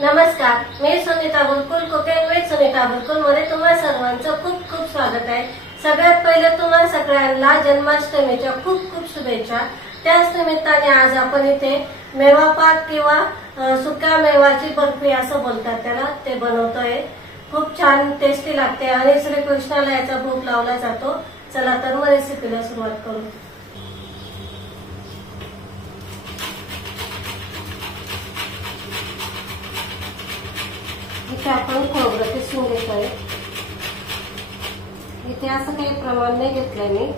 नमस्कार, मी Sunita Bulkul cooking with Sunita Bulkul मध्ये तुम्हा सर्वांचं खूप खूप स्वागत आहे। सगळ्यात पहिले तुम्हा सगळ्यांना जन्माष्टमीच्या खूप खूप शुभेच्छा। त्याच निमित्ताने आज आपण इथे मेवा पाक किंवा सुक्या मेवाची बर्फी असं बोलतात त्याला, ते बनवतोय। खूप छान टेस्टी लागते आणि श्रीकृष्णाला याचा भोग लावला जातो। चला तर मग रेसिपीला सुरुवात करू। इथे आपण खोबरं किसून घेतोय। इथे असं काही प्रमाण नाही घेतलंय मी।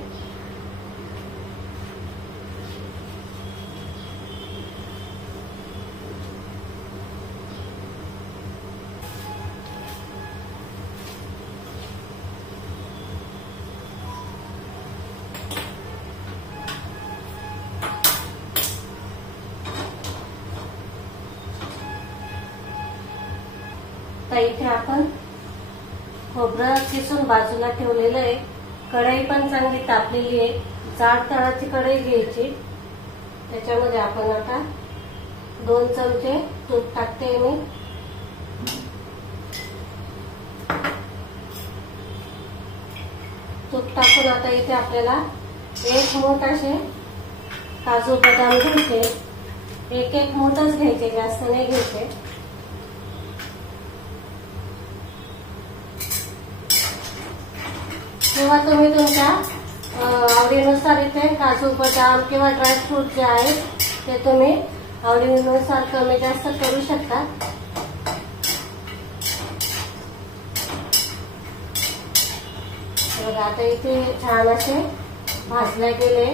तर इथे आपण खोबरं किसून बाजूला ठेवलेलं आहे। कढई पण चांगली तापलेली आहे। जाड तळाची कढई घ्यायची। त्याच्यामध्ये आपण आता 2 चमचे तूप टाकते मी। तूप टाकून आता इथे आपल्याला 1 मूठ असे काजू बदाम घ्यायचे। एक मूठच घ्यायचे, जास्त नाही घ्यायचे। किंवा तुम्ही तुमच्या आवडीनुसार इथे काजू बदाम किंवा ड्रायफ्रूट जे आहेत ते तुम्ही आवडीनुसार कमी जास्त करू शकता। बघा आता इथे छान असे भाजले गेले,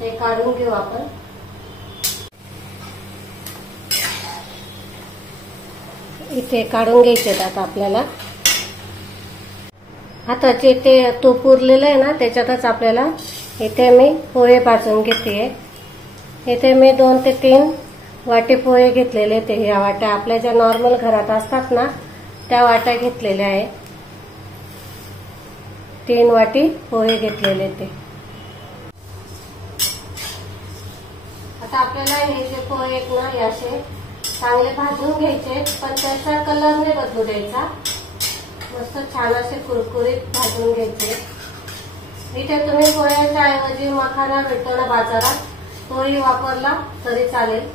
ते काढून घेऊ आपण। इथे काढून घ्यायचे आता आपल्याला। आता जे ते तूप उरलेलं आहे ना, त्याच्यातच आपल्याला इथे मी पोहे भाजून घेते। इथे मी 2 ते 3 वाटी पोहे घेतलेले। ते ह्या वाट्या आपल्या ज्या नॉर्मल घरात असतात ना, त्या वाट्या घेतलेल्या आहे। 3 वाटी पोहे घेतलेले ते। आता आपल्याला हे जे पोहे आहेत ना, हे असे चांगले भाजून घ्यायचे, पण त्याचा कलर नाही बदलू द्यायचा। मस्त छान असे कुरकुरीत भाजून घ्यायचे। इथे तुम्ही पोह्याच्या ऐवजी मखाना भेटतो ना बाजारात, तोही वापरला तरी चालेल,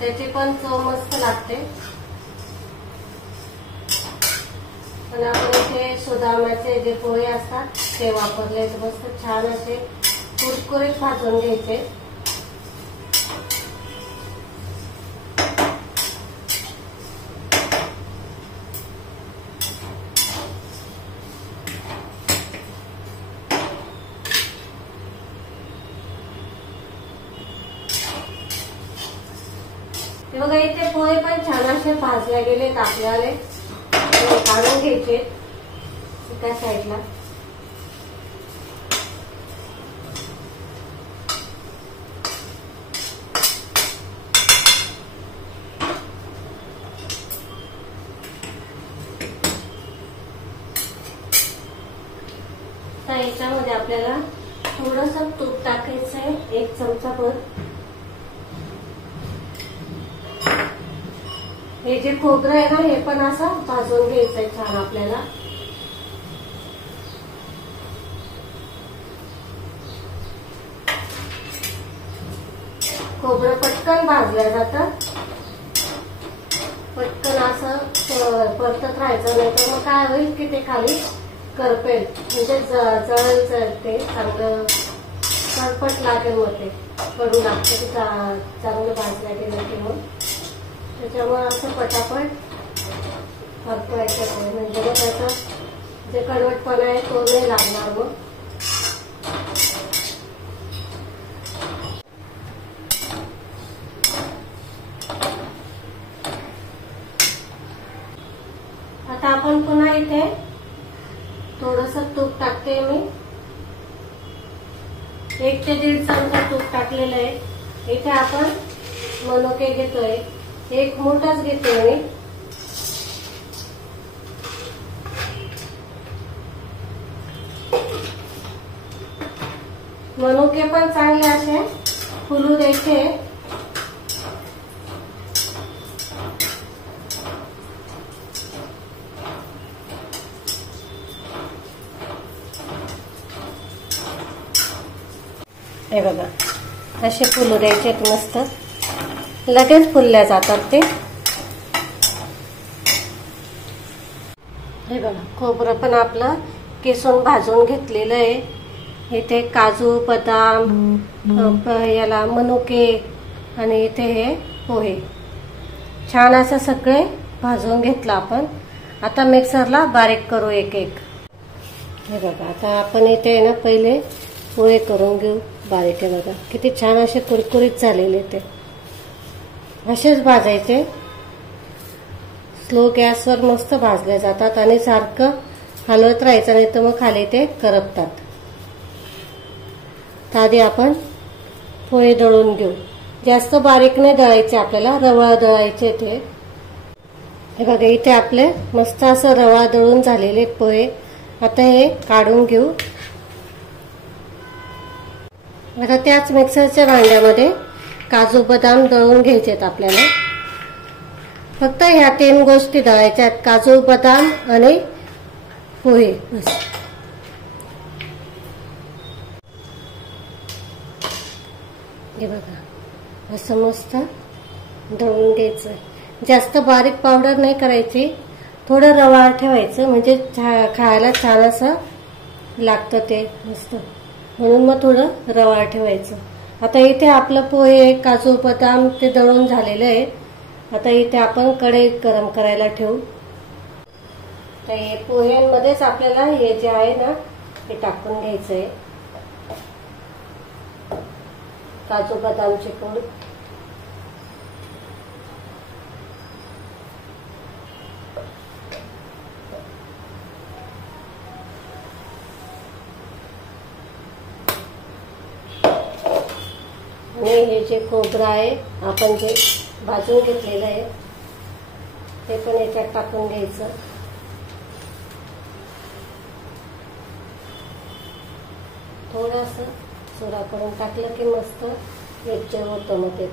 त्याची पण चव मस्त लागते। पण आपण इथे सुदामाचे जे पोहे असतात ते वापरले, मस्त छान असे कुरकुरीत भाजून घ्यायचे। बघा इथे पोहे पण छान असे भाजले गेले, आपल्याला काढून घ्यायचे एका साईडला। तर याच्यामध्ये आपल्याला थोडंसं तूप टाकायचं आहे, 1 चमचा भर। हे जे खोबरं आहे ना, हे पण असं भाजून घ्यायचंय छान आपल्याला। खोबरं पटकन भाजलं जातं, पटकन असं परतत राहायचं, नाही तर मग काय होईल की ते खाली करपेल, म्हणजे जळेल ते चांगलं सरपट लागेल, मग ते कडू लागते की चांगलं भाजलं गेलं की मग त्याच्यामुळे असं पटापट परतवायचं, म्हणजे मग त्याचा जे कडवटपणा आहे तो नाही लागणार। मग आता आपण पुन्हा इथे थोडंसं तूप टाकते मी। 1 ते 1.5 चमचा तूप टाकलेलं आहे। इथे आपण मनुके घेतोय, 1 मूठच घेतोय मी। मनुके पण चांगले असे फुलू द्यायचे। हे बघा असे फुलू द्यायचे मस्त, लगेच फुलल्या जातात ते। हे बघा खोबरं पण आपलं किसून भाजून घेतलेलं आहे। इथे काजू, बदाम, याला मनुके आणि इथे हे पोहे छान असं सगळे भाजून घेतलं आपण। आता मिक्सरला बारीक करू एक एक। हे बघा आता आपण इथे ना पहिले पोहे करून घेऊ बारीक। हे बघा किती छान असे कुरकुरीत झालेले, ते असेच भाजायचे। स्लो गॅसवर मस्त भाजले जातात आणि सारखं हलवत राहायचं, नाही तर मग खाली ते करपतात। तर आधी आपण पोहे दळून घेऊ। जास्त बारीक नाही दळायचे आपल्याला, रवा दळायचे ते। हे बघा इथे आपले मस्त असं रवा दळून झालेले पोहे। आता हे काढून घेऊ। आता त्याच मिक्सरच्या भांड्यामध्ये काजू बदाम दळून घ्यायचेत आपल्याला। फक्त ह्या 3 गोष्टी दळायच्या आहेत, काजू बदाम आणि पोहे बस। हे बघा असं मस्त दळून घ्यायचं। जास्त बारीक पावडर नाही करायची, थोडं रवाळ ठेवायचं, म्हणजे खायला छान असं लागतं ते मस्त, म्हणून मग थोडं रवाळ ठेवायचं। आता इथे आपलं पोहे, काजू बदाम ते दळून झालेलं आहे। आता इथे आपण कढई गरम करायला ठेवू। तर हे पोह्यांमध्येच आपल्याला हे जे आहे ना हे टाकून घ्यायचंय, काजू बदामचे पूड। आणि हे जे खोबरं आहे आपण जे भाजून घेतलेलं आहे ते पण याच्यात टाकून घ्यायचं। थोडंसं चुरा करून टाकलं की मस्त मिक्सचर होतं मग ते।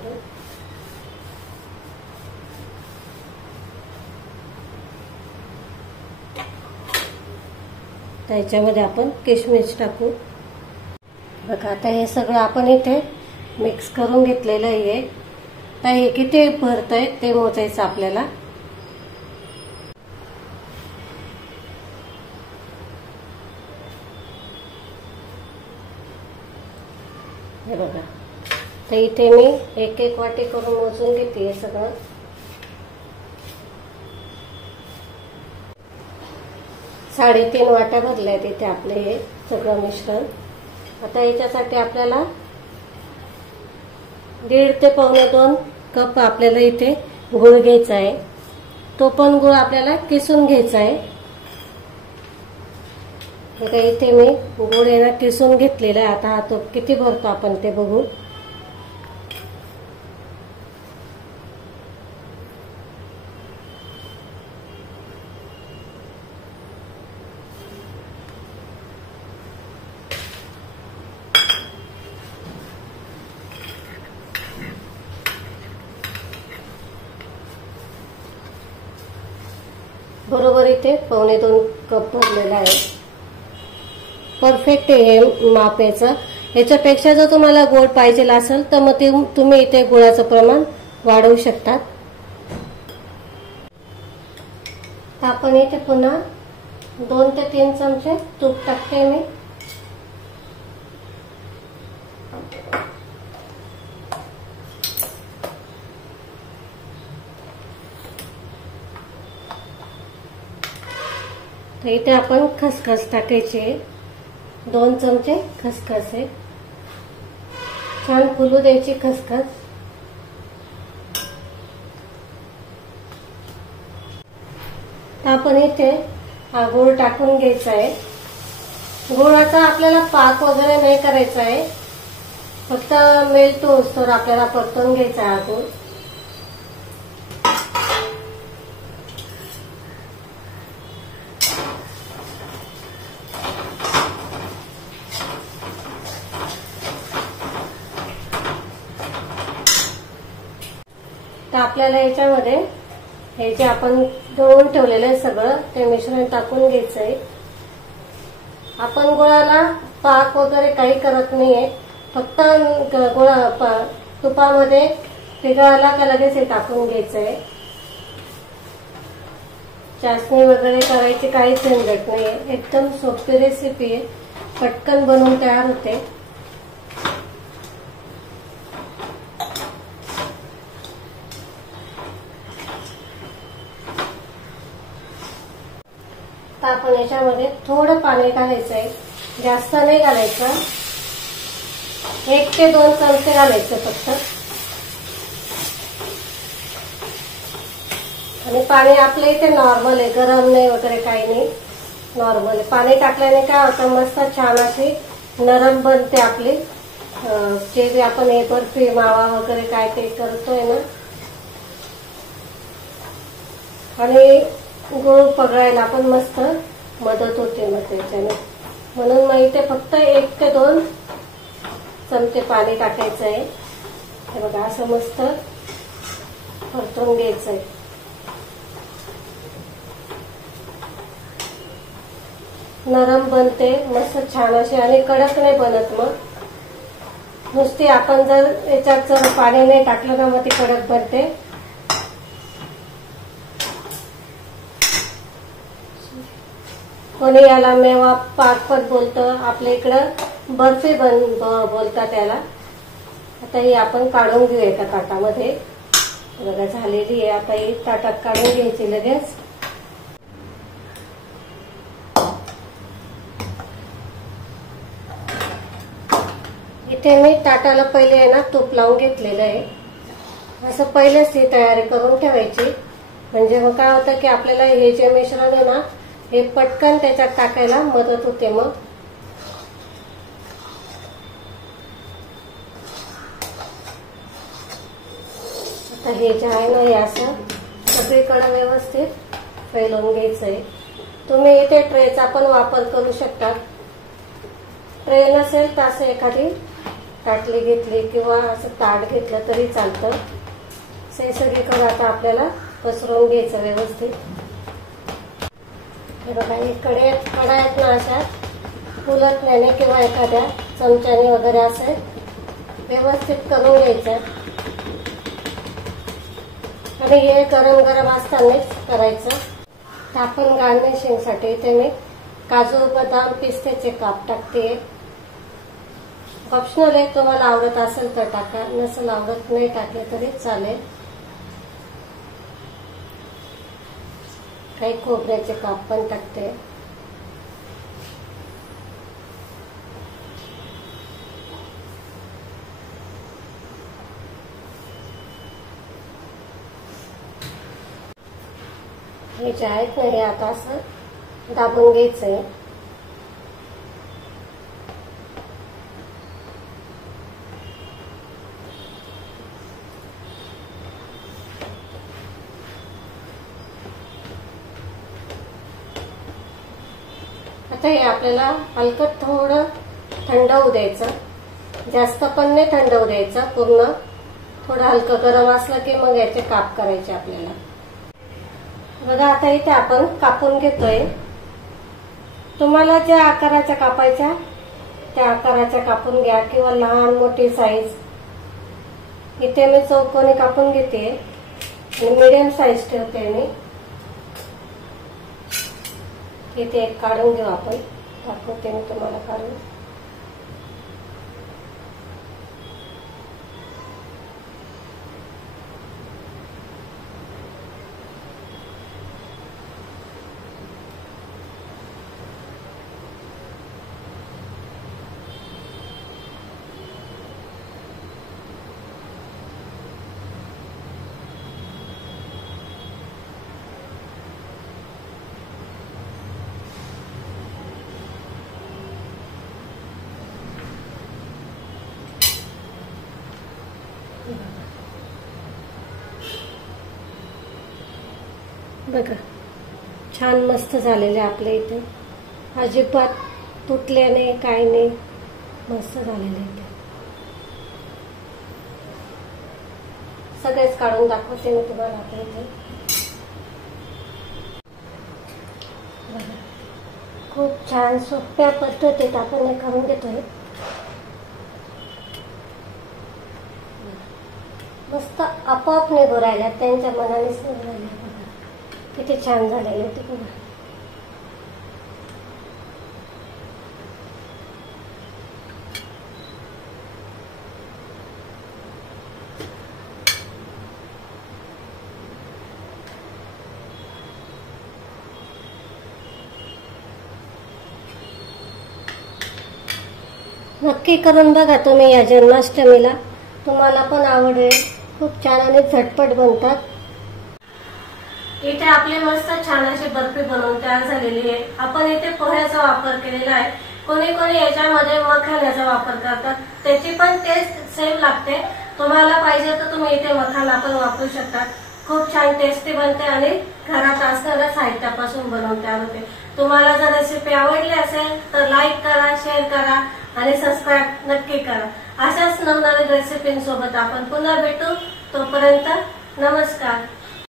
त्याच्यामध्ये आपण किशमिश टाकू। बघा आता हे सगळं आपण इथे मिक्स करून घेतलेलं आहे। तर हे किती भरतंय ते मोजायचं आपल्याला। हे बघा तर इथे मी एक एक वाटी करून मोजून घेते हे सगळं। साडेतीन वाट्या भरल्या आहेत इथे आपले हे सगळं मिश्रण। आता याच्यासाठी आपल्याला 1.5 ते पावणे 2 कप आपल्याला इथे गुळ घ्यायचा आहे। तो पण गुळ आपल्याला किसून घ्यायचा आहे। बघा इथे मी गुळ येणं किसून घेतलेला आहे। आता हा तो किती भरतो आपण ते बघू। बरोबर इथे पावणे 2 कप भरलेला आहे। परफेक्ट हे मापायचं। याच्यापेक्षा जर तुम्हाला गोड पाहिजे असेल तर मग तुम्ही इथे गुळाचं प्रमाण वाढवू शकता। आपण इथे पुन्हा 2 ते 3 चमचे तूप टाकते मी। तर इथे आपण खसखस टाकायचे, 2 चमचे खसखस आहे। छान फुलू द्यायची खसखस। तर आपण इथे हा गूळ टाकून घ्यायचा आहे। गुळाचा आपल्याला पाक वगैरे नाही करायचा आहे, फक्त मेल्टो तर आपल्याला परतून घ्यायचा आहे हा गूळ। तर आपल्याला याच्यामध्ये हे जे आपण दळून ठेवलेलं आहे सगळं ते मिश्रण टाकून घ्यायचंय। आपण गुळाला पाक वगैरे काही करत नाहीये, फक्त तुपामध्ये पिघळाला का लगेच हे टाकून घ्यायचंय. चाशणी वगैरे करायची काहीच झंझट नाहीये. एकदम सोपी रेसिपी आहे, पटकन बनवून तयार होते. तर आपण याच्यामध्ये थोडं पाणी घालायचंय, जास्त नाही घालायचं. 1 ते 2 चमचे घालायचं फक्त. आणि पाणी आपल्या इथे नॉर्मल आहे, गरम नाही वगैरे काही नाही, नॉर्मल आहे. पाणी टाकल्याने काय होतं, मस्त छान अशी नरम बनते आपली जे बी आपण हे बर्फी मावा वगैरे काय ते करतोय ना. आणि गुळ पगळायला पण मस्त मदत होते मग त्याच्याने. म्हणून मग इथे फक्त 1 ते 2 चमचे पाणी टाकायचं आहे. हे बघा असं मस्त परतून घ्यायचंय. नरम बनते मस्त छान अशी आणि कडक नाही बनत. मग नुसती आपण जर याच्यात जर पाणी नाही टाकलं ना मग ती कडक बनते. कोणी याला मेवा पाक पण बोलतं, आपल्या इकडं बर्फी बोलतात याला. आता ही आपण काढून घेऊ एका ताटामध्ये. बघा झालेली आहे. आता ही ताटात काढून घ्यायची लगेच. इथे मी ताटाला पहिले आहे ना तूप लावून घेतलेलं आहे. असं पहिलेच ही तयारी करून ठेवायची, म्हणजे मग काय होतं की आपल्याला हे जे मिश्रण आहे ना हे पटकन त्याच्यात टाकायला मदत होते. मग आता हे जे आहे ना हे असं सगळीकडे व्यवस्थित फैलवून घ्यायचंय. तुम्ही इथे ट्रेचा पण वापर करू शकता. ट्रे नसेल तर असं एखादी ताटली घेतली किंवा असं ताट घेतलं तरी चालतं. हे सगळीकडे आता आपल्याला पसरवून घ्यायचं व्यवस्थित. हे बघा हे कड्या आहेत ना अशा उलटण्याने किंवा एखाद्या चमच्याने वगैरे असं व्यवस्थित करून घ्यायचं. आणि हे गरम गरम असतानाच करायचं. तर आपण गार्निशिंगसाठी इथे मी काजू बदाम पिस्त्याचे काप टाकते. ऑप्शनल आहे, तुम्हाला आवडत असेल तर टाका, नसेल आवडत नाही टाकले तरी चालेल. काही खोबऱ्याचे काप पण टाकते. हे जे आहेत ना हे आता असं दाबून घ्यायचंय. आता हे आपल्याला हलकं थोडं थंड होऊ द्यायचं, जास्त पण नाही थंड होऊ द्यायचं. पूर्ण थोडं हलकं गरम असलं की मग याचे काप करायचे आपल्याला. बघा आता इथे आपण कापून घेतोय. तुम्हाला ज्या आकाराच्या कापायच्या त्या आकाराच्या कापून घ्या किंवा लहान मोठी साईज. इथे मी चौकोनी कापून घेते आणि मीडियम साईज ठेवते मी. इथे एक काढून घेऊ आपण, दाखवते मी तुम्हाला काढून. बघा छान मस्त झालेले आपल्या इथे, अजिबात तुटले नाही काही नाही, मस्त झालेले इथे. सगळेच काढून दाखवते मी तुम्हाला आता इथे. खूप छान सोप्या पद्धतीत आपण हे करून घेतोय. मस्त आपोआप निघू राहिल्या, त्यांच्या मनानेच निघू राहिल्या बघा. किती छान झालेले ते बघा. नक्की करून बघा तुम्ही या जन्माष्टमीला, तुम्हाला पण आवडेल. खूप छान आणि झटपट बनतात. इथे आपली मस्त छान अशी बर्फी बनवून तयार झालेली आहे. आपण इथे पोह्याचा वापर केलेला आहे. कोणी कोणी याच्यामध्ये मखाण्याचा वापर करतात, त्याची पण टेस्ट सेम लागते. तुम्हाला पाहिजे तर तुम्ही इथे मखाना पण वापरू शकता. खूप छान टेस्टी बनते आणि घरात असणाऱ्या साहित्यापासून बनवून तयार होते. तुम्हाला जर रेसिपी आवडली असेल तर लाईक करा, शेअर करा आणि सबस्क्राईब नक्की करा. अशाच नवनवीन रेसिपींसोबत आपण पुन्हा भेटू. तोपर्यंत नमस्कार.